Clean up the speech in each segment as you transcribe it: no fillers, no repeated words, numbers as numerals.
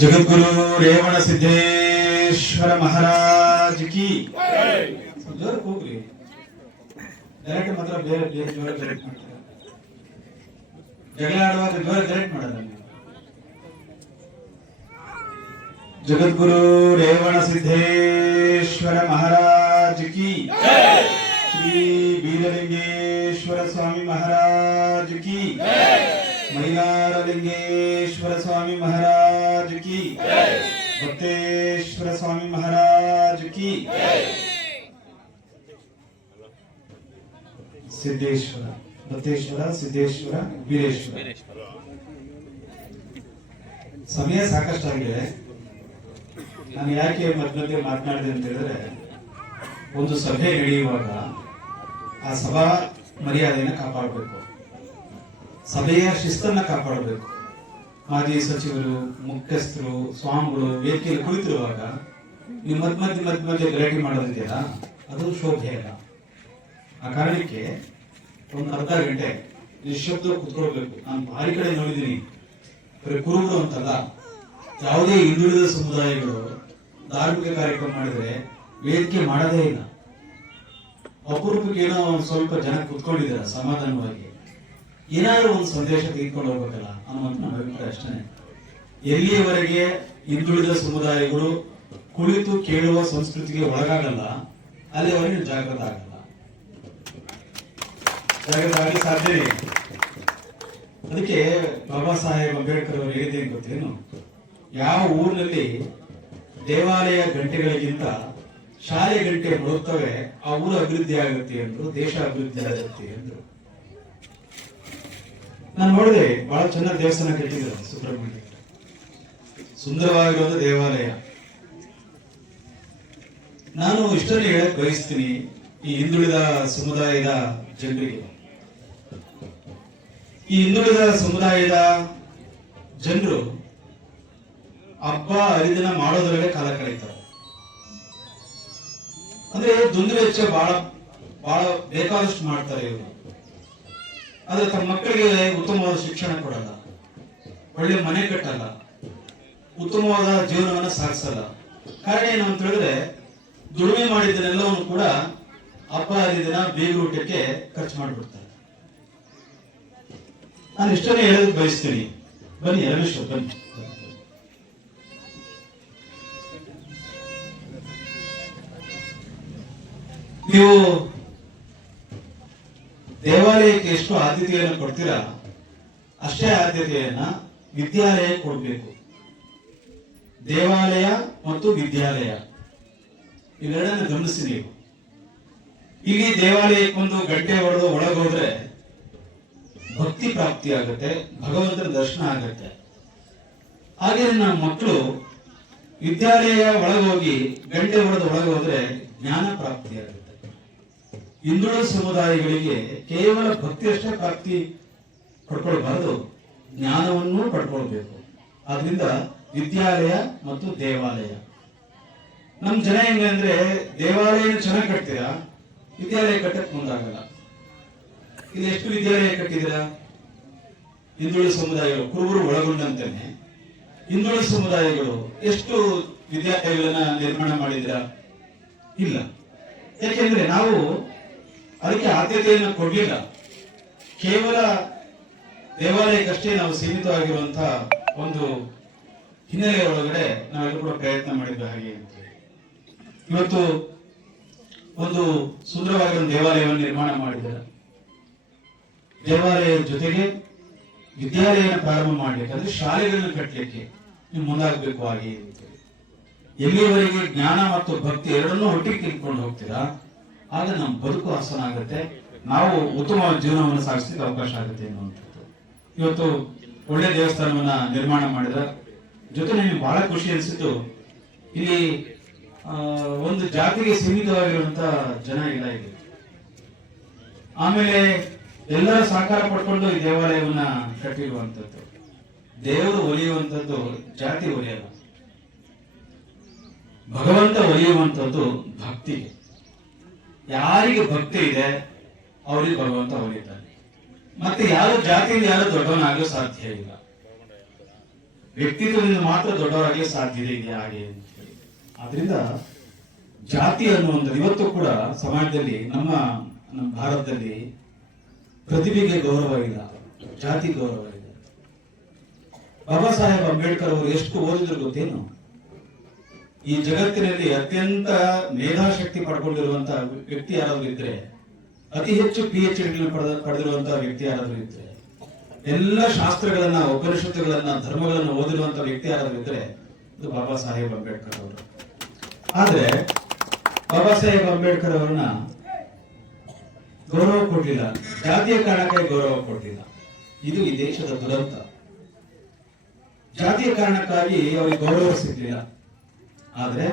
जगद्गुरु रेवण सिद्धेश्वर महाराज की जोर ಕೂಗ್ರಿ ಡೈರೆಕ್ಟ್ ಮಾತ್ರ ಬೇರೆ ಬೇರೆ ಜೋರ ಡೈರೆಕ್ಟ್ ಮಾಡ್ತಾರೆ. ಜಗಳ ಆಡುವಾಗ ಜೋರ ಡೈರೆಕ್ಟ್ ಮಾಡಲ್ಲ ನೀವು. जगद्गुरु रेवण सिद्धेश्वर महाराज की श्री बीरलिंगेश्वर स्वामी महाराज की मयिलारलिंगेश्वर स्वामी महाराज की भक्तेश्वर स्वामी महाराज की सिद्धेश्वर भक्तेश्वर सिद्धेश्वर बीरेश्वर ಸಮಯ ಸಾಕಷ್ಟಾಗಿದೆ. ನಾನು ಯಾಕೆ ಮಧ್ಯೆ ಮಾತನಾಡಿದೆ ಅಂತ ಹೇಳಿದ್ರೆ, ಒಂದು ಸಭೆ ನಡೆಯುವಾಗ ಆ ಸಭಾ ಮರ್ಯಾದೆಯನ್ನು ಕಾಪಾಡಬೇಕು, ಸಭೆಯ ಶಿಸ್ತನ್ನ ಕಾಪಾಡಬೇಕು. ಮಾಜಿ ಸಚಿವರು, ಮುಖ್ಯಸ್ಥರು, ಸ್ವಾಮಿಗಳು ವೇದಿಕೆಯಲ್ಲಿ ಕುಳಿತಿರುವಾಗ ನೀವು ಮಧ್ಯ ಗಲಾಟೆ ಮಾಡೋದಿದೆಯಲ್ಲ, ಅದು ಶೋಭೆ ಅಲ್ಲ. ಆ ಕಾರಣಕ್ಕೆ ಒಂದು ಅರ್ಧ ಗಂಟೆ ನಿಶ್ಶಬ್ದ ಕುತ್ಕೊಳ್ಬೇಕು. ನಾನು ಭಾರಿ ಕಡೆ ನೋಡಿದ್ದೀನಿ, ಕುರುಬರು ಅಂತಲ್ಲ, ಯಾವುದೇ ಹಿಂದುಳಿದ ಸಮುದಾಯಗಳು ಧಾರ್ಮಿಕ ಕಾರ್ಯಕ್ರಮ ಮಾಡಿದ್ರೆ ವೇದಿಕೆ ಮಾಡೋದೇ ಇಲ್ಲ. ಅಪರೂಪಕ್ಕೆ ಏನೋ ಸ್ವಲ್ಪ ಜನ ಕುತ್ಕೊಂಡಿದ್ದಾರೆ ಸಮಾಧಾನವಾಗಿ, ಏನಾದ್ರೂ ಒಂದು ಸಂದೇಶ ತೆಗೆದುಕೊಂಡು ಹೋಗ್ಬೇಕಲ್ಲ ಅನ್ನುವಂತ ನನ್ನ ಅಭಿಪ್ರಾಯ ಅಷ್ಟೇ. ಎಲ್ಲಿಯವರೆಗೆ ಹಿಂದುಳಿದ ಸಮುದಾಯಗಳು ಕುಳಿತು ಕೇಳುವ ಸಂಸ್ಕೃತಿಗೆ ಒಳಗಾಗಲ್ಲ, ಅಲ್ಲಿವರೆಗೆ ಜಾಗೃತ ಆಗಲ್ಲ. ಜಾಗೃತ ಆಗಲಿ ಸಾಧ್ಯವೇ. ಅದಕ್ಕೆ ಬಾಬಾ ಸಾಹೇಬ್ ಅಂಬೇಡ್ಕರ್ ಅವರು ಹೇಳಿದೆ ಗೊತ್ತೇನು, ಯಾವ ಊರಿನಲ್ಲಿ ದೇವಾಲಯ ಗಂಟೆಗಳಿಗಿಂತ ಶಾಲೆ ಗಂಟೆ ಬರುತ್ತವೆ ಆ ಊರು ಅಭಿವೃದ್ಧಿ ಆಗುತ್ತೆ ಎಂದ್ರು, ದೇಶ ಅಭಿವೃದ್ಧಿ ಆಗುತ್ತೆ ಎಂದ್ರು. ನಾನು ನೋಡಿದೆ, ಬಹಳ ಚೆನ್ನಾಗಿ ದೇವಸ್ಥಾನ ಕಟ್ಟಿದ್ರು ಸುಬ್ರಹ್ಮಣ್ಯ, ಸುಂದರವಾಗಿರುವ ದೇವಾಲಯ. ನಾನು ಇಷ್ಟನ್ನು ಹೇಳಕ್ ಬಯಸ್ತೀನಿ ಈ ಹಿಂದುಳಿದ ಸಮುದಾಯದ ಜನರಿಗೆ. ಈ ಹಿಂದುಳಿದ ಸಮುದಾಯದ ಜನರು ಹಬ್ಬ ಹರಿದಿನ ಮಾಡೋದ್ರಲ್ಲೇ ಕಾಲ ಕಳೀತಾರೆ. ಅಂದ್ರೆ ದುಂದು ವೆಚ್ಚ ಬಹಳ ಬೇಕಾದಷ್ಟು ಮಾಡ್ತಾರೆ ಇವರು. ಆದ್ರೆ ತಮ್ಮ ಮಕ್ಕಳಿಗೆ ಉತ್ತಮವಾದ ಶಿಕ್ಷಣ ಕೊಡಲ್ಲ, ಒಳ್ಳೆ ಮನೆ ಕಟ್ಟಲ್ಲ, ಉತ್ತಮವಾದ ಜೀವನವನ್ನ ಸಾಗಿಸಲ್ಲ. ಕಾರಣ ಏನು ಅಂತ ಹೇಳಿದ್ರೆ, ದುಡಿಮೆ ಮಾಡಿದ್ದನ್ನೆಲ್ಲವನ್ನು ಕೂಡ ಹಬ್ಬ ಹರಿದಿನ ಬೀಗರೂಟಕ್ಕೆ ಖರ್ಚು ಮಾಡಿಬಿಡ್ತಾರೆ. ನಾನು ಇಷ್ಟನ್ನೇ ಹೇಳೋದಕ್ಕೆ ಬಯಸ್ತೀನಿ. ಬನ್ನಿ ರಮೇಶ್ವರ್, ಬನ್ನಿ. ನೀವು ದೇವಾಲಯಕ್ಕೆ ಎಷ್ಟು ಆದ್ಯತೆಯನ್ನು ಕೊಡ್ತೀರಾ, ಅಷ್ಟೇ ಆದ್ಯತೆಯನ್ನ ವಿದ್ಯಾಲಯ ಕೊಡಬೇಕು. ದೇವಾಲಯ ಮತ್ತು ವಿದ್ಯಾಲಯ ಇವೆರಡನ್ನು ಗಮನಿಸಿ ನೀವು. ಇಲ್ಲಿ ದೇವಾಲಯಕ್ಕೊಂದು ಗಂಟೆ ಹೊಡೆದು ಒಳಗೋದ್ರೆ ಭಕ್ತಿ ಪ್ರಾಪ್ತಿ ಆಗುತ್ತೆ, ಭಗವಂತನ ದರ್ಶನ ಆಗುತ್ತೆ. ಹಾಗೆ ನಮ್ಮ ಮಕ್ಕಳು ವಿದ್ಯಾಲಯ ಒಳಗೋಗಿ ಗಂಟೆ ಹೊಡೆದು ಒಳಗೋದ್ರೆ ಜ್ಞಾನ ಪ್ರಾಪ್ತಿ ಆಗುತ್ತೆ. ಹಿಂದುಳಿದ ಸಮುದಾಯಗಳಿಗೆ ಕೇವಲ ಭಕ್ತಿ ಅಷ್ಟೇ ಪ್ರಾಪ್ತಿ ಪಡ್ಕೊಳ್ಬಾರ್ದು, ಜ್ಞಾನವನ್ನು ಪಡ್ಕೊಳ್ಬೇಕು. ಆದ್ರಿಂದ ವಿದ್ಯಾಲಯ ಮತ್ತು ದೇವಾಲಯ. ನಮ್ ಜನ ಹೆಂಗಂದ್ರೆ, ದೇವಾಲಯ ಚೆನ್ನಾಗಿ ಕಟ್ತೀರಾ, ವಿದ್ಯಾಲಯ ಕಟ್ಟಕ್ ಮುಂದಾಗಲ್ಲ. ಇಲ್ಲಿ ಎಷ್ಟು ವಿದ್ಯಾಲಯ ಕಟ್ಟಿದ್ದೀರಾ? ಹಿಂದುಳಿದ ಸಮುದಾಯಗಳು ಕುರುಬರು ಒಳಗೊಂಡಂತೆನೆ ಹಿಂದುಳಿದ ಸಮುದಾಯಗಳು ಎಷ್ಟು ವಿದ್ಯಾಲಯಗಳನ್ನ ನಿರ್ಮಾಣ ಮಾಡಿದ್ದೀರಾ? ಇಲ್ಲ. ಯಾಕೆಂದ್ರೆ ನಾವು ಅದಕ್ಕೆ ಆದ್ಯತೆಯನ್ನು ಕೊಡ್ಲಿಲ್ಲ. ಕೇವಲ ದೇವಾಲಯಕ್ಕಷ್ಟೇ ನಾವು ಸೀಮಿತವಾಗಿರುವಂತಹ ಒಂದು ಹಿನ್ನೆಲೆ ಒಳಗಡೆ ನಾವೆಲ್ಲರೂ ಕೂಡ ಪ್ರಯತ್ನ ಮಾಡಿದ್ವಿ. ಹಾಗೆ ಇವತ್ತು ಒಂದು ಸುಂದರವಾಗಿರುವ ದೇವಾಲಯವನ್ನು ನಿರ್ಮಾಣ ಮಾಡಿದ್ದಾರೆ. ದೇವಾಲಯದ ಜೊತೆಗೆ ವಿದ್ಯಾಲಯನ ಪ್ರಾರಂಭ ಮಾಡ್ಲಿಕ್ಕೆ, ಶಾಲೆಗಳನ್ನ ಕಟ್ಟಲಿಕ್ಕೆ ನೀವು ಮುಂದಾಗಬೇಕು. ಹಾಗೆ ಎಲ್ಲಿಯವರೆಗೆ ಜ್ಞಾನ ಮತ್ತು ಭಕ್ತಿ ಎರಡನ್ನೂ ಒಟ್ಟಿಗೆ ತಿಳ್ಕೊಂಡು ಹೋಗ್ತೀರಾ, ಆಗ ನಮ್ಮ ಬದುಕು ಆಸನ ಆಗುತ್ತೆ, ನಾವು ಉತ್ತಮವಾದ ಜೀವನವನ್ನು ಸಾಗಿಸ್ಲಿಕ್ಕೆ ಅವಕಾಶ ಆಗುತ್ತೆ ಅನ್ನುವಂಥದ್ದು. ಇವತ್ತು ಒಳ್ಳೆ ದೇವಸ್ಥಾನವನ್ನ ನಿರ್ಮಾಣ ಮಾಡಿದ ಜೊತೆ ನಿಮಗೆ ಬಹಳ ಖುಷಿ ಅನಿಸಿತು. ಇಲ್ಲಿ ಒಂದು ಜಾತಿಗೆ ಸೀಮಿತವಾಗಿರುವಂತಹ ಜನ ಇಲ್ಲ ಇಲ್ಲಿ. ಆಮೇಲೆ ಎಲ್ಲರ ಸಹಕಾರ ಪಡ್ಕೊಂಡು ಈ ದೇವಾಲಯವನ್ನ ಕಟ್ಟಿರುವಂತದ್ದು. ದೇವರು ಒಲಿಯುವಂಥದ್ದು ಜಾತಿ ಒಲಿಯಲ್ಲ, ಭಗವಂತ ಒಲಿಯುವಂಥದ್ದು ಭಕ್ತಿಗೆ. ಯಾರಿಗೆ ಭಕ್ತಿ ಇದೆ ಅವರಿಗೆ ಭಗವಂತ ಒಲಿತಾನೆ. ಮತ್ತೆ ಯಾರು ಜಾತಿಯಿಂದ ಯಾರು ದೊಡ್ಡವನಾಗಲು ಸಾಧ್ಯ ಇಲ್ಲ. ವ್ಯಕ್ತಿತ್ವದಿಂದ ಮಾತ್ರ ದೊಡ್ಡವರಾಗಲಿ ಸಾಧ್ಯತೆ ಇದೆ ಹಾಗೆ ಅಂತ ಹೇಳಿ. ಆದ್ರಿಂದ ಜಾತಿ ಅನ್ನುವಂಥದ್ದು ಇವತ್ತು ಕೂಡ ಸಮಾಜದಲ್ಲಿ ನಮ್ಮ ಭಾರತದಲ್ಲಿ ಪ್ರತಿಭೆಗೆ ಗೌರವ ಇಲ್ಲ, ಜಾತಿ ಗೌರವ ಇಲ್ಲ. ಬಾಬಾ ಸಾಹೇಬ್ ಅಂಬೇಡ್ಕರ್ ಅವರು ಎಷ್ಟು ಓದಿದ್ರು ಗೊತ್ತೇನು? ಈ ಜಗತ್ತಿನಲ್ಲಿ ಅತ್ಯಂತ ಮೇಧಾಶಕ್ತಿ ಪಡ್ಕೊಂಡಿರುವಂತಹ ವ್ಯಕ್ತಿ ಯಾರಾದ್ರೂ ಇದ್ರೆ, ಅತಿ ಹೆಚ್ಚು PhD ಪಡೆದಿರುವಂತಹ ವ್ಯಕ್ತಿ ಯಾರಾದ್ರೂ ಇದ್ರೆ, ಎಲ್ಲ ಶಾಸ್ತ್ರಗಳನ್ನ, ಉಪನಿಷತ್ತುಗಳನ್ನ, ಧರ್ಮಗಳನ್ನ ಓದಿರುವಂತಹ ವ್ಯಕ್ತಿ ಯಾರಾದ್ರೂ ಇದ್ರೆ ಇದು ಬಾಬಾ ಸಾಹೇಬ್ ಅಂಬೇಡ್ಕರ್ ಅವರು. ಆದ್ರೆ ಬಾಬಾ ಸಾಹೇಬ್ ಅಂಬೇಡ್ಕರ್ ಅವರನ್ನ ಗೌರವ ಕೊಡ್ಲಿಲ್ಲ, ಜಾತಿಯ ಕಾರಣಕ್ಕೆ ಗೌರವ ಕೊಡ್ಲಿಲ್ಲ. ಇದು ಈ ದೇಶದ ದುರಂತ. ಜಾತಿಯ ಕಾರಣಕ್ಕಾಗಿ ಅವರಿಗೆ ಗೌರವ ಸಿಗ್ಲಿಲ್ಲ. ಆದ್ರೆ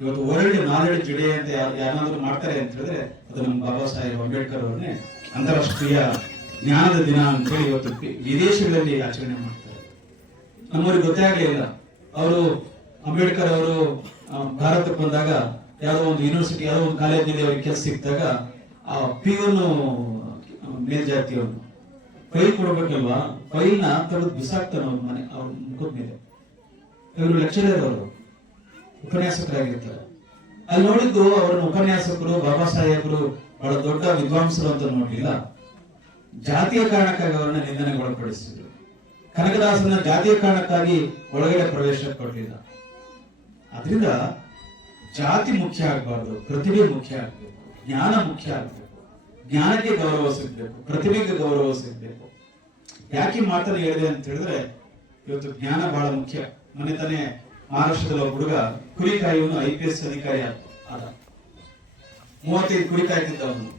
ಇವತ್ತು ವರ್ಲ್ಡ್ ನಾಲೆಡ್ಜ್ ಡೇ ಅಂತ ಯಾರಾದ್ರೂ ಮಾಡ್ತಾರೆ ಅಂತ ಹೇಳಿದ್ರೆ ಅದು ನಮ್ಮ ಬಾಬಾ ಸಾಹೇಬ್ ಅಂಬೇಡ್ಕರ್ ಅವರನ್ನೇ ಅಂತಾರಾಷ್ಟ್ರೀಯ ಜ್ಞಾನದ ದಿನ ಅಂತ ಹೇಳಿ ಇವತ್ತು ವಿದೇಶಗಳಲ್ಲಿ ಆಚರಣೆ ಮಾಡ್ತಾರೆ. ನಮ್ಮವ್ರಿಗೆ ಗೊತ್ತೇ ಆಗ್ಲಿಲ್ಲ. ಅವರು ಅಂಬೇಡ್ಕರ್ ಅವರು ಭಾರತಕ್ಕೆ ಬಂದಾಗ ಯಾವುದೋ ಒಂದು ಯೂನಿವರ್ಸಿಟಿ, ಯಾವುದೋ ಒಂದು ಕಾಲೇಜಿನಲ್ಲಿ ಅವ್ರಿಗೆ ಕೆಲಸ ಸಿಕ್ಕಿದಾಗ ಆ ಪಿಯೋನು ಮೇಲ್ಜಾತಿಯವನು ಫೈಲ್ ಕೊಡ್ಬೇಕಲ್ವಾ, ಫೈಲ್ ನ ತೆಗೆದು ಬಿಸಾಕ್ತಾನೆ ಅವ್ರ ಮನೆ, ಅವ್ರ ಮುಖದ ಮೇಲೆ. ಇವರು ಲೆಕ್ಚರರ್, ಅವರು ಉಪನ್ಯಾಸಕರಾಗಿರ್ತಾರೆ. ಅಲ್ಲಿ ನೋಡಿದ್ದು ಅವರನ್ನು ಉಪನ್ಯಾಸಕರು, ಬಾಬಾ ಸಾಹೇಬರು ಬಹಳ ದೊಡ್ಡ ವಿದ್ವಾಂಸರು ಅಂತ ನೋಡ್ಲಿಲ್ಲ, ಜಾತಿಯ ಕಾರಣಕ್ಕಾಗಿ ಅವರನ್ನ ನಿಂದನೆಗೊಳಪಡಿಸಿದ್ರು. ಕನಕದಾಸನ ಜಾತಿಯ ಕಾರಣಕ್ಕಾಗಿ ಒಳಗಡೆ ಪ್ರವೇಶ ಕೊಡಲಿಲ್ಲ. ಆದ್ರಿಂದ ಜಾತಿ ಮುಖ್ಯ ಆಗಬಾರ್ದು, ಪ್ರತಿಭೆ ಮುಖ್ಯ ಆಗಬೇಕು, ಜ್ಞಾನ ಮುಖ್ಯ ಆಗಬೇಕು. ಜ್ಞಾನಕ್ಕೆ ಗೌರವ ಸಿಗ್ಬೇಕು, ಪ್ರತಿಭೆಗೆ ಗೌರವ ಸಿಗ್ಬೇಕು. ಯಾಕೆ ಮಾತನ್ನು ಹೇಳಿದೆ ಅಂತ ಹೇಳಿದ್ರೆ, ಇವತ್ತು ಜ್ಞಾನ ಬಹಳ ಮುಖ್ಯ. ಮನೆ ತಾನೇ ಮಹಾರಾಷ್ಟ್ರದಲ್ಲಿ ಒಬ್ಬ ಹುಡುಗ ಕುರಿ ಕಾಯುವನು IPS ಅಧಿಕಾರಿ ಆದ. 35 ಕುರಿ ಕಾಯ್ತಿದ್ದವನು.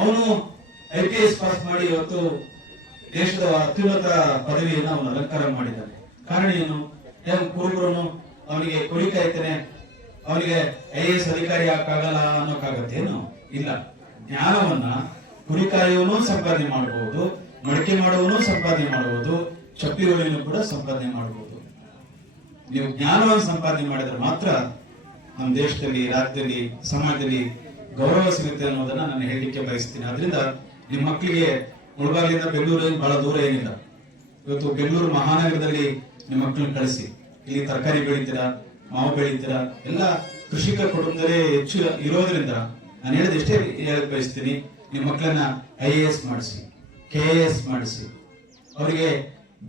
ಅವನು IPS ಪಾಸ್ ಮಾಡಿ ಇವತ್ತು ದೇಶದ ಅತ್ಯುನ್ನತ ಪದವಿಯನ್ನು ಅವನು ಅಲಂಕಾರ ಮಾಡಿದ್ದಾನೆ. ಕಾರಣ ಏನು? ಕುರುಬರನು ಅವನಿಗೆ ಕುರಿ ಕಾಯ್ತಾನೆ, ಅವನಿಗೆ IAS ಅಧಿಕಾರಿ ಆಗಲ್ಲ ಅನ್ನೋಕ್ಕಾಗತ್ತೇನು? ಇಲ್ಲ. ಜ್ಞಾನವನ್ನ ಕುರಿ ಕಾಯುವನು ಸಂಪಾದನೆ ಮಾಡಬಹುದು, ಮಡಕೆ ಮಾಡುವನು ಸಂಪಾದನೆ ಮಾಡಬಹುದು, ಚಪ್ಪಿ ಹೊಲಿಯನ್ನು ಕೂಡ ಸಂಪಾದನೆ ಮಾಡಬಹುದು. ನೀವು ಜ್ಞಾನವನ್ನು ಸಂಪಾದನೆ ಮಾಡಿದ್ರೆ ಮಾತ್ರ ನಮ್ಮ ದೇಶದಲ್ಲಿ, ರಾಜ್ಯದಲ್ಲಿ, ಸಮಾಜದಲ್ಲಿ ಗೌರವ ಸಿಗುತ್ತೆ ಅನ್ನೋದನ್ನ ನಾನು ಹೇಳಲಿಕ್ಕೆ ಬಯಸ್ತೀನಿ. ಆದ್ರಿಂದ ನಿಮ್ಮ ಮಕ್ಕಳಿಗೆ ಮುಳಬಾಗಿಲಿಂದ ಬೆಂಗಳೂರು ಬಹಳ ದೂರ ಏನಿಲ್ಲ. ಇವತ್ತು ಬೆಂಗಳೂರು ಮಹಾನಗರದಲ್ಲಿ ನಿಮ್ಮ ಮಕ್ಕಳನ್ನ ಕಳಿಸಿ. ಇಲ್ಲಿ ತರಕಾರಿ ಬೆಳಿತೀರಾ, ಮಾವು ಬೆಳಿತೀರಾ, ಎಲ್ಲ ಕೃಷಿಕ ಕುಟುಂಬದಲ್ಲೇ ಹೆಚ್ಚು ಇರೋದ್ರಿಂದ ನಾನು ಹೇಳಿದ ಎಷ್ಟೇ ಹೇಳಕ್ ಬಯಸ್ತೀನಿ, ನಿಮ್ಮ ಮಕ್ಕಳನ್ನ IAS ಮಾಡಿಸಿ, KAS ಮಾಡಿಸಿ, ಅವರಿಗೆ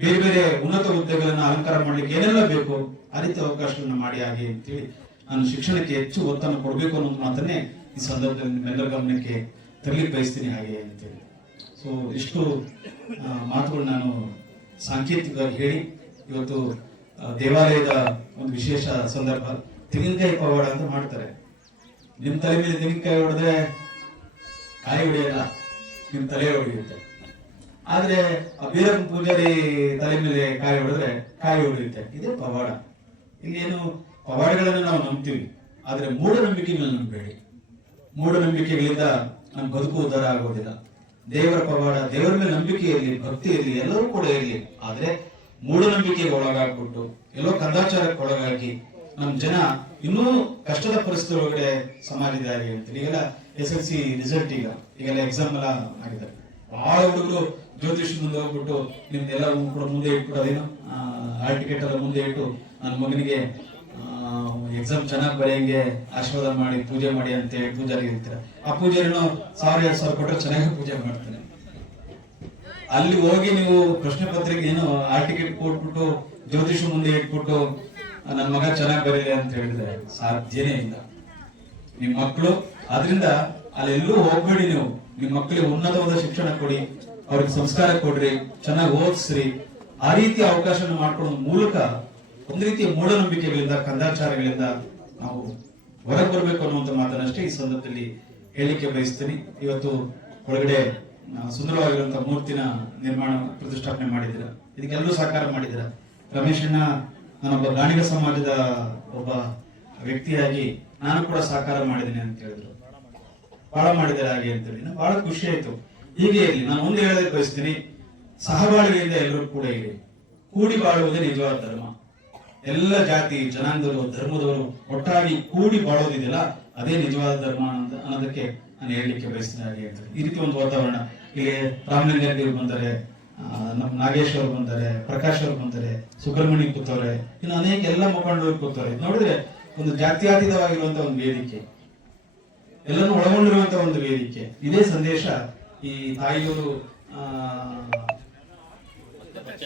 ಬೇರೆ ಬೇರೆ ಉನ್ನತ ಹುದ್ದೆಗಳನ್ನ ಅಲಂಕಾರ ಮಾಡ್ಲಿಕ್ಕೆ ಏನೆಲ್ಲ ಬೇಕು ಆ ರೀತಿ ಅವಕಾಶಗಳನ್ನ ಮಾಡಿ ಹಾಗೆ ಅಂತೇಳಿ ನಾನು ಶಿಕ್ಷಣಕ್ಕೆ ಹೆಚ್ಚು ಒತ್ತನ್ನು ಕೊಡಬೇಕು ಅನ್ನೋದು ಮಾತನ್ನೇ ಈ ಸಂದರ್ಭದಲ್ಲಿ ನಿಮ್ಮೆಲ್ಲರ ಗಮನಕ್ಕೆ ತರಲಿಕ್ಕೆ ಬಯಸ್ತೀನಿ ಹಾಗೆ ಅಂತೇಳಿ. ಸೊ ಇಷ್ಟು ಮಾತುಗಳು ನಾನು ಸಾಂಕೇತಿಕವಾಗಿ ಹೇಳಿ, ಇವತ್ತು ದೇವಾಲಯದ ಒಂದು ವಿಶೇಷ ಸಂದರ್ಭ. ತೆಂಗಿನಕಾಯಿ ಪವಾಡ ಅಂತ ಮಾಡ್ತಾರೆ. ನಿಮ್ ತಲೆ ಮೇಲೆ ತೆಂಗಿನಕಾಯಿ ಹೊಡೆದ್ರೆ ಕಾಯಿ ಹೊಡೆಯಲ್ಲ, ನಿಮ್ ತಲೆ ಹೊಡೆಯುತ್ತೆ. ಆದ್ರೆ ಆ ಬೀರಪ್ಪ ಪೂಜಾರಿ ತಲೆ ಮೇಲೆ ಕಾಯಿ ಹೊಡೆದ್ರೆ ಕಾಯಿ ಹೊಡೆಯುತ್ತೆ. ಇದೇ ಪವಾಡ. ಇಲ್ಲೇನು ಪವಾಡಗಳನ್ನು ನಾವು ನಂಬ್ತೀವಿ, ಆದ್ರೆ ಮೂಢನಂಬಿಕೆಗಳನ್ನ ನಂಬೇಡಿ. ಮೂಢನಂಬಿಕೆಗಳಿಂದ ನಮ್ಮ ಬದುಕು ಉದ್ಧಾರ ಆಗೋದಿಲ್ಲ. ದೇವರ ಪವಾಡ, ದೇವರ ಮೇಲೆ ನಂಬಿಕೆ ಇರಲಿ, ಭಕ್ತಿ ಇರಲಿ, ಎಲ್ಲರೂ ಕೂಡ ಇರಲಿ. ಆದ್ರೆ ಮೂಢನಂಬಿಕೆಗೆ ಒಳಗಾಗ್ಬಿಟ್ಟು ಎಲ್ಲೋ ಕಂದಾಚಾರಕ್ಕೆ ಒಳಗಾಗಿ ನಮ್ ಜನ ಇನ್ನೂ ಕಷ್ಟದ ಪರಿಸ್ಥಿತಿ ಒಳಗಡೆ ಸಮಾಜದಾರಿ ಅಂತ. ಈಗೆಲ್ಲ SSLC ರಿಸಲ್ಟ್ ಈಗೆಲ್ಲ ಎಕ್ಸಾಮ್ ಎಲ್ಲ ಆಗಿದ್ದಾರೆ. ಬಹಳ ಹುಡುಗರು ಜ್ಯೋತಿಷ್ ಮುಂದೆ ಹೋಗ್ಬಿಟ್ಟು ನಿಮ್ದೆಲ್ಲ ಕೂಡ ಮುಂದೆ ಇಟ್ಬಿಟ್ಟು ಅದೇನು ಹಾಲ್ ಟಿಕೆಟ್ ಎಲ್ಲ ಮುಂದೆ ಇಟ್ಟು ನನ್ನ ಮಗನಿಗೆ ಎಕ್ಸಾಮ್ ಚೆನ್ನಾಗಿ ಬರೆಯಂಗೆ ಆಶೀರ್ವಾದ ಮಾಡಿ, ಪೂಜೆ ಮಾಡಿ ಅಂತ ಹೇಳಿ ಪೂಜಾರಿ ಇರ್ತಾರೆ. ಆ ಪೂಜಾರಿನೂ 1000-2000 ಕೊಟ್ಟರೆ ಚೆನ್ನಾಗಿ ಪೂಜೆ ಮಾಡ್ತಾನೆ. ಅಲ್ಲಿ ಹೋಗಿ ನೀವು ಪ್ರಶ್ನೆ ಪತ್ರಿಕೆ ಏನು ಹಾಲ್ ಟಿಕೆಟ್ ಕೊಟ್ಬಿಟ್ಟು ಜ್ಯೋತಿಷ್ ಮುಂದೆ ಇಟ್ಬಿಟ್ಟು ನನ್ನ ಮಗ ಚೆನ್ನಾಗಿ ಬರೀಲಿ ಅಂತ ಹೇಳಿದ್ರೆ ಸಾಧ್ಯನೇ ಇಲ್ಲ. ನಿಮ್ ಮಕ್ಕಳು, ಆದ್ರಿಂದ ಅಲ್ಲೆಲ್ಲೂ ಹೋಗ್ಬೇಡಿ. ನೀವು ನಿಮ್ ಮಕ್ಕಳಿಗೆ ಉನ್ನತವಾದ ಶಿಕ್ಷಣ ಕೊಡಿ, ಅವ್ರಿಗೆ ಸಂಸ್ಕಾರ ಕೊಡ್ರಿ, ಚೆನ್ನಾಗಿ ಓದಿಸ್ರಿ. ಆ ರೀತಿ ಅವಕಾಶ ಮಾಡ್ಕೊಳ್ಳೋ ಮೂಲಕ ಒಂದು ರೀತಿಯ ಮೂಢನಂಬಿಕೆಗಳಿಂದ, ಕಂದಾಚಾರಗಳಿಂದ ನಾವು ಹೊರಗೆ ಬರಬೇಕು ಅನ್ನುವಂಥ ಮಾತನ್ನಷ್ಟೇ ಈ ಸಂದರ್ಭದಲ್ಲಿ ಹೇಳಲಿಕ್ಕೆ ಬಯಸ್ತೀನಿ. ಇವತ್ತು ಒಳಗಡೆ ಸುಂದರವಾಗಿರುವಂತಹ ಮೂರ್ತಿನ ನಿರ್ಮಾಣ, ಪ್ರತಿಷ್ಠಾಪನೆ ಮಾಡಿದ್ದೀರಾ. ಇದಕ್ಕೆಲ್ಲರೂ ಸಹಕಾರ ಮಾಡಿದ್ದೀರಾ. ರಮೇಶಣ್ಣ ನಾನೊಬ್ಬ ಗಾಣಿಗ ಸಮಾಜದ ಒಬ್ಬ ವ್ಯಕ್ತಿಯಾಗಿ ನಾನು ಕೂಡ ಸಹಕಾರ ಮಾಡಿದ್ದೀನಿ ಅಂತ ಹೇಳಿದ್ರು. ಬಹಳ ಮಾಡಿದ್ದಾರೆ ಹಾಗೆ ಅಂತೇಳಿ ಬಹಳ ಖುಷಿ ಆಯ್ತು. ಹೀಗೆ ಇರಲಿ. ನಾನು ಒಂದು ಹೇಳೋದಕ್ಕೆ ಬಯಸ್ತೀನಿ, ಸಹಬಾಳ್ವೆಯಿಂದ ಎಲ್ಲರೂ ಕೂಡ ಇರಿ. ಕೂಡಿ ಬಾಳುವುದೇ ನಿಜವಾದ ಧರ್ಮ. ಎಲ್ಲ ಜಾತಿ, ಜನಾಂಗದವರು, ಧರ್ಮದವರು ಒಟ್ಟಾಗಿ ಕೂಡಿ ಬಾಳೋದಿದೆಯಲ್ಲ, ಅದೇ ನಿಜವಾದ ಧರ್ಮ ಅನ್ನೋದಕ್ಕೆ ನಾನು ಹೇಳಲಿಕ್ಕೆ ಬಯಸ್ತೀನಿ ಹಾಗೆ ಅಂತ. ಈ ರೀತಿ ಒಂದು ವಾತಾವರಣ ಇಲ್ಲಿ ರಾಮಲಿಂಗಾರೆಡ್ಡಿ ಬಂದರೆ, ನಮ್ಮ ನಾಗೇಶ್ ಅವರು ಬಂತಾರೆ, ಪ್ರಕಾಶ್ ಅವರು ಬಂತಾರೆ, ಸುಬ್ರಹ್ಮಣ್ಯ ಕೂತವ್ರೆ, ಇನ್ನು ಅನೇಕ ಎಲ್ಲ ಮುಖಂಡರು ಕೂತವ್ರೆ. ನೋಡಿದ್ರೆ ಒಂದು ಜಾತ್ಯತೀತವಾಗಿರುವಂತ ಒಂದು ವೇದಿಕೆ, ಎಲ್ಲನೂ ಒಳಗೊಂಡಿರುವಂತ ಒಂದು ವೇದಿಕೆ. ಇದೇ ಸಂದೇಶ ಈ ತಾಯಿಯೂರು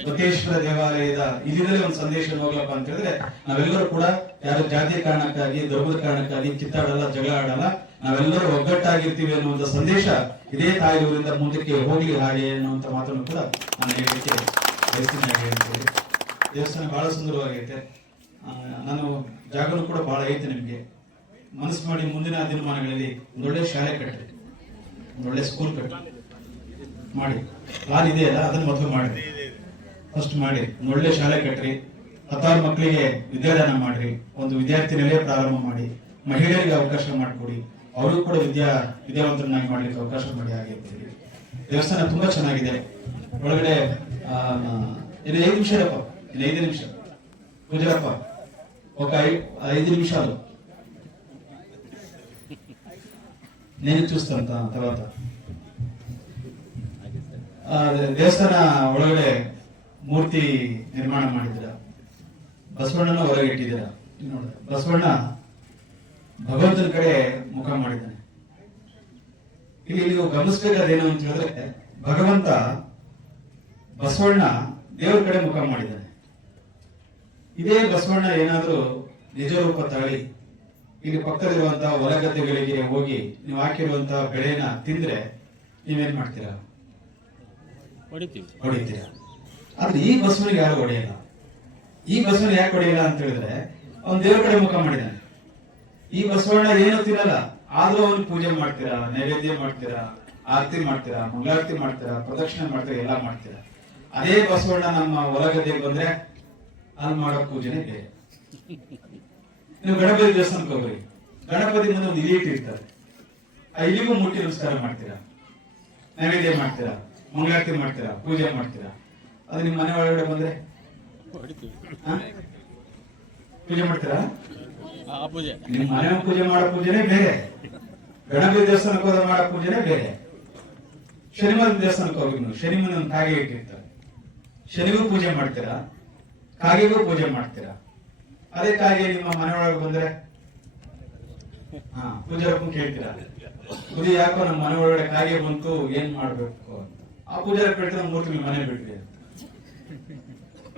ಬಸವೇಶ್ವರ ದೇವಾಲಯದ ಇಲ್ಲಿಂದಲೇ ಒಂದು ಸಂದೇಶ ಹೋಗ್ಲಪ್ಪ ಅಂತ ಹೇಳಿದ್ರೆ, ನಾವೆಲ್ಲರೂ ಕೂಡ ಯಾರು ಜಾತಿಯ ಕಾರಣಕ್ಕಾಗಿ ಧರ್ಮದ ಕಾರಣಕ್ಕಾಗಿ ಕಿತ್ತಾಡಲ್ಲ, ಜಗಳ ಆಡಲ್ಲ, ನಾವೆಲ್ಲರೂ ಒಗ್ಗಟ್ಟಾಗಿರ್ತೀವಿ ಅನ್ನುವಂತ ಸಂದೇಶ ಇದೇ ತಾಯಿಯೂರಿಂದ ಮುಂದಕ್ಕೆ ಹೋಗ್ಲಿ ಹಾಗೆ ಅನ್ನುವಂತ ಮಾತನ್ನು ಕೂಡ ನಾನು ಹೇಳಲಿಕ್ಕೆ ಬಯಸ್ತೀನಿ. ದೇವಸ್ಥಾನ ಬಹಳ ಸುಂದರವಾಗೈತೆ. ನಾನು ಜಾಗನೂ ಕೂಡ ಬಹಳ ಐತೆ. ನಿಮ್ಗೆ ಮನಸ್ಸು ಮಾಡಿ ಮುಂದಿನ ದಿನಮಾನಗಳಲ್ಲಿ ಒಂದೊಳ್ಳೆ ಶಾಲೆ ಕಟ್ಟಿ, ಒಂದೊಳ್ಳೆ ಸ್ಕೂಲ್ ಕಟ್ಟಿ ಮಾಡಿ. ಪ್ಲಾನ್ ಇದೆಯಲ್ಲ, ಅದನ್ನ ಮೊದಲು ಮಾಡಿ, ಫಸ್ಟ್ ಮಾಡಿ ಒಂದೊಳ್ಳೆ ಶಾಲೆ ಕಟ್ಟ್ರಿ, 10 ಮಕ್ಕಳಿಗೆ ವಿದ್ಯಾದಾನ ಮಾಡ್ರಿ, ಒಂದು ವಿದ್ಯಾರ್ಥಿ ನಿಲಯ ಪ್ರಾರಂಭ ಮಾಡಿ, ಮಹಿಳೆಯರಿಗೆ ಅವಕಾಶ ಮಾಡಿಕೊಡಿ, ಅವರು ಕೂಡ ವಿದ್ಯಾವಂತರನ್ನಾಗಿ ಮಾಡ್ಲಿಕ್ಕೆ ಅವಕಾಶ ಮಾಡಿ. ಹಾಗೆ ದೇವಸ್ಥಾನ ತುಂಬಾ ಚೆನ್ನಾಗಿದೆ. ಒಳಗಡೆ ಇನ್ನು 5 ನಿಮಿಷ ಇರಪ್ಪ, ಇನ್ನು 5 ನಿಮಿಷ ಪೂಜಾರಪ್ಪ, ఒక 5 నిమిషాలు నేను చూస్తాను తర్వాత. ದೇವಸ್ಥಾನ ಒಳಗಡೆ ಮೂರ್ತಿ ನಿರ್ಮಾಣ ಮಾಡಿದ್ದೀರಾ, ಬಸವಣ್ಣನ ಹೊರಗೆ ಇಟ್ಟಿದ್ದೀರಾ. ನೋಡಿ, ಬಸವಣ್ಣ ಭಗವಂತನ ಕಡೆ ಮುಖ ಮಾಡಿದ್ದಾನೆ. ಇಲ್ಲಿ ನೀವು ಗಮನಿಸಬೇಕಾದೇನು ಅಂತ ಹೇಳಿದ್ರೆ, ಭಗವಂತ ಬಸವಣ್ಣ ದೇವರ ಕಡೆ ಮುಖ ಮಾಡಿದ್ದಾನೆ. ಇದೇ ಬಸವಣ್ಣ ಏನಾದ್ರೂ ನಿಜ ರೂಪ ತಾಳಿ ಇಲ್ಲಿ ಪಕ್ಕದಲ್ಲಿರುವಂತಹ ಹೊಲಗದ್ದೆಗಳಿಗೆ ಹೋಗಿ ನೀವು ಹಾಕಿರುವಂತಹ ಬೆಳೆನ ತಿಂದ್ರೆ ನೀವೇನ್ ಮಾಡ್ತೀರಾ? ಹೊಡಿತೀರಾ. ಆದ್ರೆ ಈ ಬಸವನಿಗೆ ಯಾರು ಹೊಡೆಯಲ್ಲ. ಈ ಬಸವನ ಯಾಕೆ ಹೊಡೆಯಲ್ಲ ಅಂತ ಹೇಳಿದ್ರೆ, ಅವನ್ ದೇವರ ಕಡೆ ಮುಖ ಮಾಡಿದ್ದಾನೆ. ಈ ಬಸವಣ್ಣ ಏನು ತಿನ್ನಲ್ಲ, ಆದ್ರೂ ಅವನು ಪೂಜೆ ಮಾಡ್ತೀರಾ, ನೈವೇದ್ಯ ಮಾಡ್ತೀರಾ, ಆರತಿ ಮಾಡ್ತೀರಾ, ಮಂಗಳಾರತಿ ಮಾಡ್ತೀರಾ, ಪ್ರದಕ್ಷಿಣೆ ಮಾಡ್ತೀರಾ, ಎಲ್ಲ ಮಾಡ್ತೀರಾ. ಅದೇ ಬಸವಣ್ಣ ನಮ್ಮ ಹೊಲಗದ್ದೆಗೆ ಬಂದ್ರೆ ಅಲ್ಲಿ ಮಾಡೋ ಪೂಜೆನೇ ಬೇರೆ. ನೀವು ಗಣಪತಿ ದೇವಸ್ಥಾನಕ್ಕೆ ಹೋಗ್ರಿ, ಗಣಪತಿ ಮುಂದೆ ಒಂದು ಇಲಿ ಇಟ್ಟಿರ್ತಾರೆ, ಆ ಇಲಿಗೂ ಮುಟ್ಟಿ ನಮಸ್ಕಾರ ಮಾಡ್ತೀರಾ, ನೈವೇದ್ಯ ಮಾಡ್ತೀರಾ, ಮಂಗಳಾರತಿ ಮಾಡ್ತೀರಾ, ಪೂಜೆ ಮಾಡ್ತೀರಾ. ಅದು ನಿಮ್ಮ ಮನೆ ಒಳಗಡೆ ಬಂದ್ರೆ ಪೂಜೆ ಮಾಡ್ತೀರಾ? ನಿಮ್ಮ ಮನೆ ಪೂಜೆ ಮಾಡೋ ಪೂಜೆನೇ ಬೇರೆ, ಗಣಪತಿ ದೇವಸ್ಥಾನಕ್ಕೆ ಹೋದ ಮಾಡೋ ಪೂಜೆನೇ ಬೇರೆ. ಶನಿವಾರ ದೇವಸ್ಥಾನಕ್ಕೆ ಹೋಗಿ ನೀವು ಶನಿ ಮುಂದೆ ಒಂದು ಕಾಗೆ ಇಟ್ಟಿರ್ತಾರೆ, ಶನಿಗೂ ಪೂಜೆ ಮಾಡ್ತೀರಾ, ಕಾಗೆಗೂ ಪೂಜೆ ಮಾಡ್ತೀರಾ. ಅದೇ ಕಾಗೆ ನಿಮ್ಮ ಮನೆ ಒಳಗೆ ಬಂದ್ರೆ ಪೂಜಾರಪ್ಪನ ಕೇಳ್ತೀರಾ, ಪೂಜೆ ಯಾಕೋ ನಮ್ಮ ಮನೆ ಒಳಗಡೆ ಕಾಗೆ ಬಂತು, ಏನ್ ಮಾಡ್ಬೇಕು ಅಂತ. ಆ ಪೂಜಾರ ಕೇಳ್ತೀರ, ಮೂರ್ತಿ ನಿಮ್ಮ ಮನೆ ಬಿಟ್ರಿ ಅಂತ.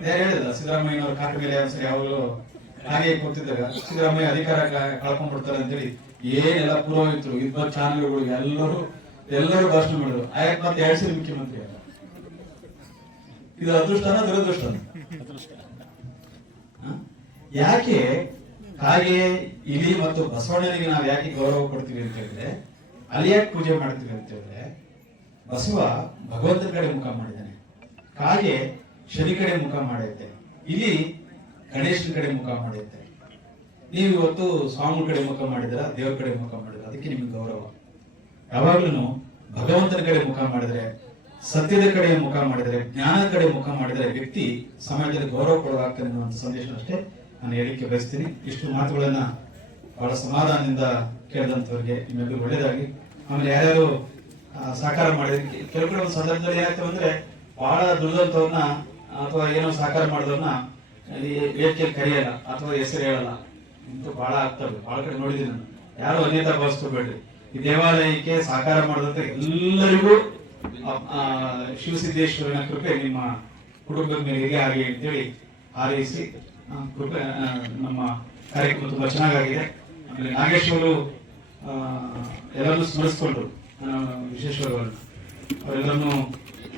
ಹೇಳಿಲ್ಲ ಸಿದ್ದರಾಮಯ್ಯನವ್ರ ಕಾಟ ಮೇಲೆ ಒಂದ್ಸರಿ ಯಾವಾಗಲೂ ಹಾಗೆ ಕೂತಿದ್ದಾಗ ಸಿದ್ದರಾಮಯ್ಯ ಅಧಿಕಾರ ಕಳ್ಕೊಂಡ್ಬಿಡ್ತಾರೆ ಅಂತೇಳಿ ಏನೆಲ್ಲ ಪುರೋಹಿತರು ಇಬ್ಬರು ಚಾನಲ್ಗಳು ಎಲ್ಲರೂ ಭಾಷಣ ಮಾಡಿದ್ರು. ಆಯತ್ ಮತ್ತೆ 2 ಸರಿ ಮುಖ್ಯಮಂತ್ರಿ ಅಲ್ಲ. ಇದು ಅದೃಷ್ಟನ ದುರದೃಷ್ಟನ? ಯಾಕೆ ಕಾಗೆ, ಇಲಿ ಮತ್ತು ಬಸವಣ್ಣನಿಗೆ ನಾವು ಯಾಕೆ ಗೌರವ ಕೊಡ್ತೀವಿ ಅಂತ ಹೇಳಿದ್ರೆ, ಅಲ್ಲಿ ಯಾಕೆ ಪೂಜೆ ಮಾಡ್ತೀವಿ ಅಂತ ಹೇಳಿದ್ರೆ, ಬಸವ ಭಗವಂತನ ಕಡೆ ಮುಖ ಮಾಡಿದ್ದಾನೆ, ಕಾಗೆ ಶನಿ ಕಡೆ ಮುಖ ಮಾಡೈತೆ, ಇಲಿ ಗಣೇಶನ ಕಡೆ ಮುಖ ಮಾಡೈತೆ. ನೀವು ಇವತ್ತು ಸ್ವಾಮಿ ಕಡೆ ಮುಖ ಮಾಡಿದ್ರ, ದೇವರ ಕಡೆ ಮುಖ ಮಾಡಿದ್ರ, ಅದಕ್ಕೆ ನಿಮ್ಗೆ ಗೌರವ. ಯಾವಾಗ್ಲೂ ಭಗವಂತನ ಕಡೆ ಮುಖ ಮಾಡಿದ್ರೆ, ಸತ್ಯದ ಕಡೆ ಮುಖ ಮಾಡಿದರೆ, ಜ್ಞಾನದ ಕಡೆ ಮುಖ ಮಾಡಿದರೆ ವ್ಯಕ್ತಿ ಸಮಾಜದಲ್ಲಿ ಗೌರವ ಕೊಡಲಾಗ್ತಾನೆ ಅನ್ನುವಂಥ ಸಂದೇಶ ಅಷ್ಟೇ ನಾನು ಹೇಳಿಕೆ ಬಯಸ್ತೀನಿ. ಇಷ್ಟು ಮಾತುಗಳನ್ನ ಬಹಳ ಸಮಾಧಾನದಿಂದ ಕೇಳಿದಂಥವ್ರಿಗೆ ನಿಮ್ಮೆಲ್ಲರೂ ಒಳ್ಳೇದಾಗಿ. ಆಮೇಲೆ ಯಾರ್ಯಾರು ಸಹಕಾರ ಮಾಡಿದ್ರೆ, ಕೆಲವು ಕಡೆ ಒಂದು ಸಂದರ್ಭದಲ್ಲಿ ಏನಾಗ್ತವೆ ಅಂದ್ರೆ, ಬಹಳ ದುಡಿದಂಥವ್ರನ್ನ ಅಥವಾ ಏನೋ ಸಹಕಾರ ಮಾಡಿದವ್ರನ್ನ ವೇದಿಕೆಯಲ್ಲಿ ಕರೆಯಲ್ಲ ಅಥವಾ ಹೆಸರು ಹೇಳಲ್ಲ. ಇಂತೂ ಬಹಳ ಆಗ್ತವೆ, ಬಹಳ ಕಡೆ ನೋಡಿದ್ದೀನಿ ನಾನು. ಯಾರು ಅನ್ಯತಾ ಭಾವಿಸ್ಕೋಬೇಡ್ರಿ. ಈ ದೇವಾಲಯಕ್ಕೆ ಸಹಕಾರ ಮಾಡಿದಂತ ಎಲ್ಲರಿಗೂ ಶಿವಸಿದ್ದೇಶ್ವರನ ಕೃಪೆ ನಿಮ್ಮ ಕುಟುಂಬದ ಮೇಲೆ ಇದೆ ಹಾಗೆ ಅಂತೇಳಿ ಹಾರೈಸಿ, ಕೃಪೆ ನಮ್ಮ ಕಾರ್ಯಕ್ರಮ ತುಂಬಾ ಚೆನ್ನಾಗಿದೆ. ಆಮೇಲೆ ನಾಗೇಶ್ ಅವರು ಎಲ್ಲರನ್ನೂ ಸ್ಮರಿಸ್ಕೊಂಡ್ರು, ವಿಶೇಷವಾಗಿ ಅವರೆಲ್ಲರನ್ನು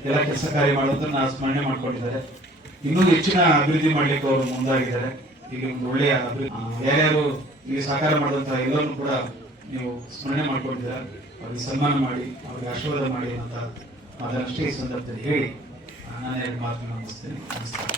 ಎಲ್ಲ ಕೆಲಸ ಕಾರ್ಯ ಮಾಡುವುದನ್ನ ಸ್ಮರಣೆ ಮಾಡ್ಕೊಂಡಿದ್ದಾರೆ. ಇನ್ನೂ ಹೆಚ್ಚಿನ ಅಭಿವೃದ್ಧಿ ಮಾಡ್ಲಿಕ್ಕೆ ಅವರು ಮುಂದಾಗಿದ್ದಾರೆ. ಈಗ ಒಂದು ಒಳ್ಳೆಯ ಯಾರ್ಯಾರು ಈಗ ಸಹಕಾರ ಮಾಡಿದಂತಹ ಎಲ್ಲರನ್ನು ಕೂಡ ನೀವು ಸ್ಮರಣೆ ಮಾಡ್ಕೊಂಡಿದ್ದೀರಾ. ಅವ್ರಿಗೆ ಸನ್ಮಾನ ಮಾಡಿ, ಅವ್ರಿಗೆ ಆಶೀರ್ವಾದ ಮಾಡಿ ಅಂತ ಅದನ್ನಷ್ಟೇ ಈ ಸಂದರ್ಭದಲ್ಲಿ ಹೇಳಿ ನಾನು 2 ಮಾತನ್ನು ಮುಗಿಸ್ತೇನೆ. ನಮಸ್ಕಾರ.